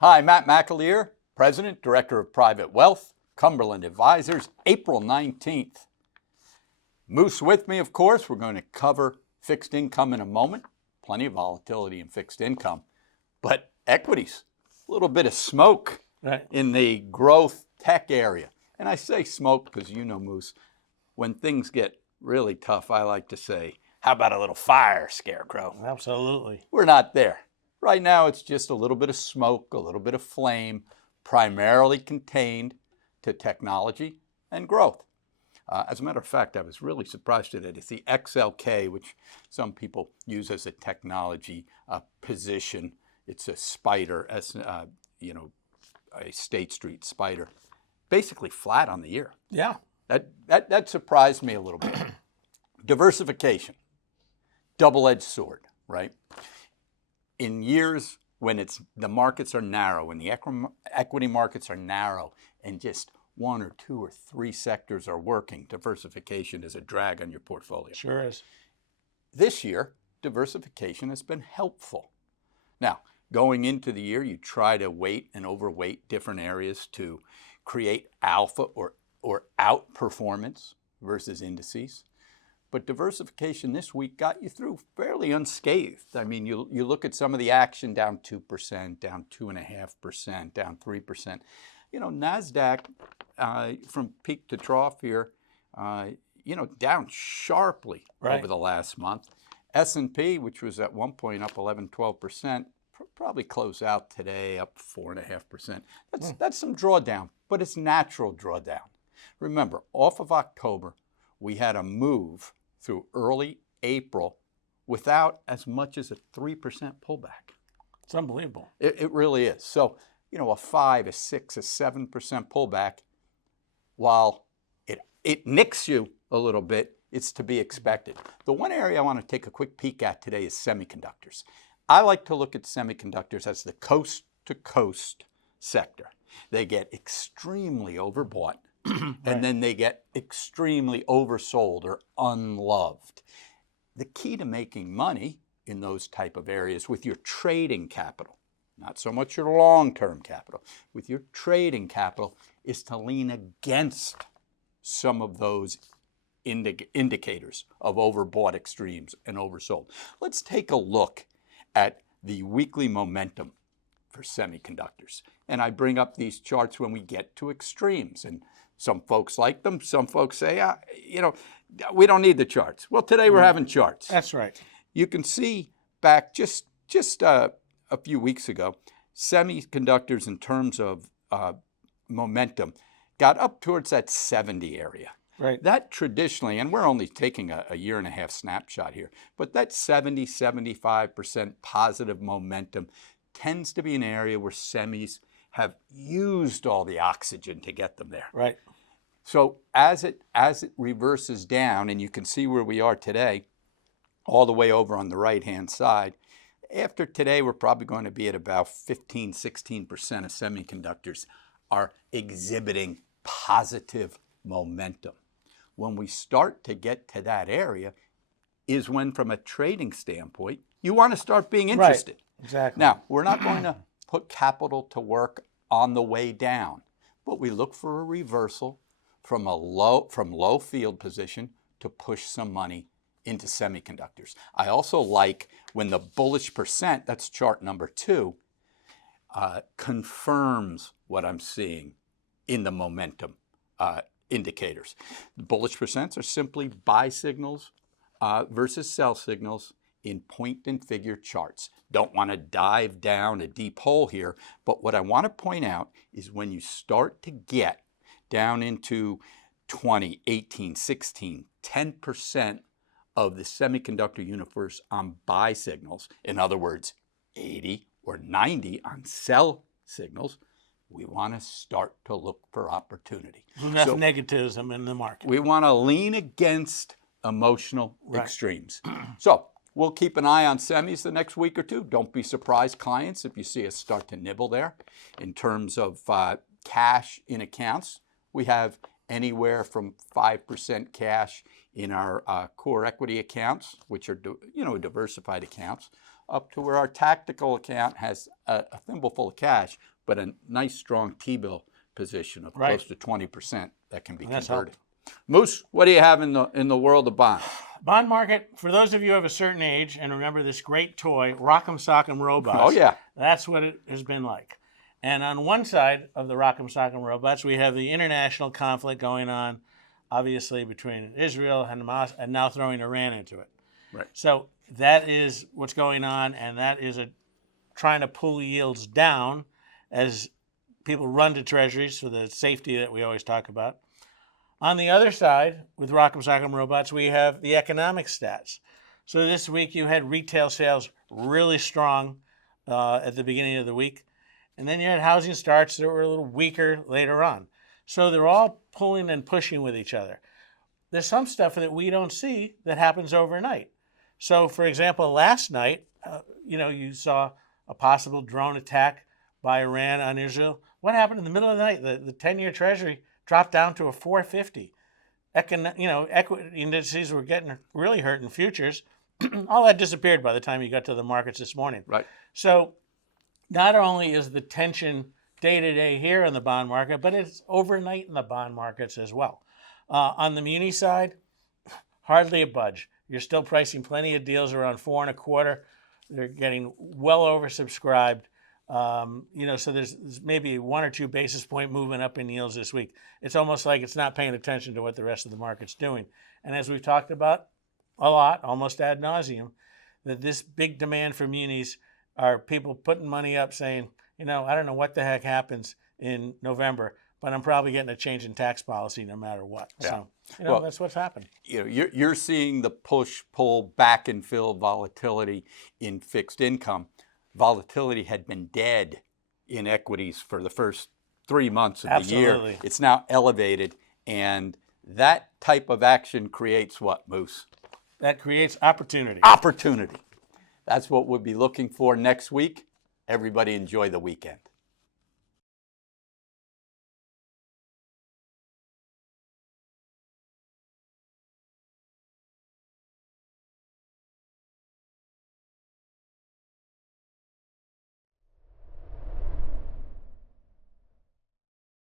Hi, Matt McAleer, President, Director of Private Wealth, Cumberland Advisors, April 19th. Moose with me, of course. We're going to cover fixed income in a moment. Plenty of volatility in fixed income. But equities, a little bit of smoke in the growth tech area. And I say smoke because you know, Moose, when things get really tough, I like to say, how about a little fire, Scarecrow? Absolutely. We're not there. Right now, it's just a little bit of smoke, a little bit of flame, primarily contained to technology and growth. As a matter of fact, I was really surprised at it. It's the XLK, which some people use as a technology position. It's a spider, a State Street spider, basically flat on the year. Yeah. That surprised me a little bit. Diversification, double-edged sword, right? In years when the markets are narrow, when the equity markets are narrow and just one or two or three sectors are working, diversification is a drag on your portfolio. Sure is. This year, diversification has been helpful. Now, going into the year, you try to weight and overweight different areas to create alpha or outperformance versus indices. But diversification this week got you through fairly unscathed. I mean, you look at some of the action down 2%, down 2.5%, down 3%. You know, NASDAQ from peak to trough here, down sharply over the last month. S&P, which was at one point up 11, 12%, probably close out today up 4.5%. That's some drawdown, but it's natural drawdown. Remember, off of October, we had a move through early April without as much as a 3% pullback. It's unbelievable. It really is. So, a 5, a 6, a 7% pullback, while it nicks you a little bit, it's to be expected. The one area I want to take a quick peek at today is semiconductors. I like to look at semiconductors as the coast-to-coast sector. They get extremely overbought. And then they get extremely oversold or unloved. The key to making money in those type of areas with your trading capital, not so much your long-term capital, with your trading capital is to lean against some of those indicators of overbought extremes and oversold. Let's take a look at the weekly momentum for semiconductors. And I bring up these charts when we get to extremes. And some folks like them. Some folks say, we don't need the charts. Well, today we're having charts. That's right. You can see back just a few weeks ago, semiconductors in terms of momentum got up towards that 70 area. Right. That traditionally, and we're only taking a year and a half snapshot here, but that 70, 75% positive momentum tends to be an area where semis have used all the oxygen to get them there. Right. So as it reverses down, and you can see where we are today, all the way over on the right-hand side, after today, we're probably going to be at about 15, 16% of semiconductors are exhibiting positive momentum. When we start to get to that area is when, from a trading standpoint, you want to start being interested. Right. Exactly. Now, we're not going to put capital to work on the way down, but we look for a reversal from low field position to push some money into semiconductors. I also like when the bullish percent, that's chart number 2, confirms what I'm seeing in the momentum indicators. The bullish percents are simply buy signals versus sell signals in point and figure charts. Don't want to dive down a deep hole here, but what I want to point out is when you start to get down into 20, 18, 16, 10% of the semiconductor universe on buy signals, in other words, 80 or 90 on sell signals, we want to start to look for opportunity. Enough negativism in the market. We want to lean against emotional extremes. So we'll keep an eye on semis the next week or two. Don't be surprised, clients, if you see us start to nibble there. In terms of cash in accounts, we have anywhere from 5% cash in our core equity accounts, which are diversified accounts, up to where our tactical account has a thimbleful of cash, but a nice strong T-bill position of Right. close to 20% that can be And that's converted. Moose, what do you have in the world of bonds? Bond market, for those of you of a certain age and remember this great toy, Rock'em Sock'em Robots. Oh, yeah. That's what it has been like. And on one side of the Rock'em Sock'em Robots, we have the international conflict going on, obviously, between Israel and Hamas, and now throwing Iran into it. Right. So that is what's going on, and that is trying to pull yields down as people run to treasuries for the safety that we always talk about. On the other side, with Rock'em Sock'em Robots, we have the economic stats. So this week you had retail sales really strong at the beginning of the week. And then you had housing starts that were a little weaker later on. So they're all pulling and pushing with each other. There's some stuff that we don't see that happens overnight. So, for example, last night, you saw a possible drone attack by Iran on Israel. What happened in the middle of the night? The 10-year Treasury dropped down to a 450. Equity indices were getting really hurt in futures. All that disappeared by the time you got to the markets this morning. Right. So not only is the tension day-to-day here in the bond market, but it's overnight in the bond markets as well. On the muni side, hardly a budge. You're still pricing plenty of deals around 4.25. They're getting well oversubscribed. So there's maybe 1 or 2 basis point movement up in yields this week. It's almost like it's not paying attention to what the rest of the market's doing. And as we've talked about a lot, almost ad nauseum, that this big demand for munis are people putting money up saying, I don't know what the heck happens in November, but I'm probably getting a change in tax policy no matter what. Yeah. So, that's what's happened. You're seeing the push-pull back and fill volatility in fixed income. Volatility had been dead in equities for the first 3 months of the year. Absolutely. It's now elevated, and that type of action creates what, Moose? That creates opportunity. Opportunity. That's what we'll be looking for next week. Everybody enjoy the weekend.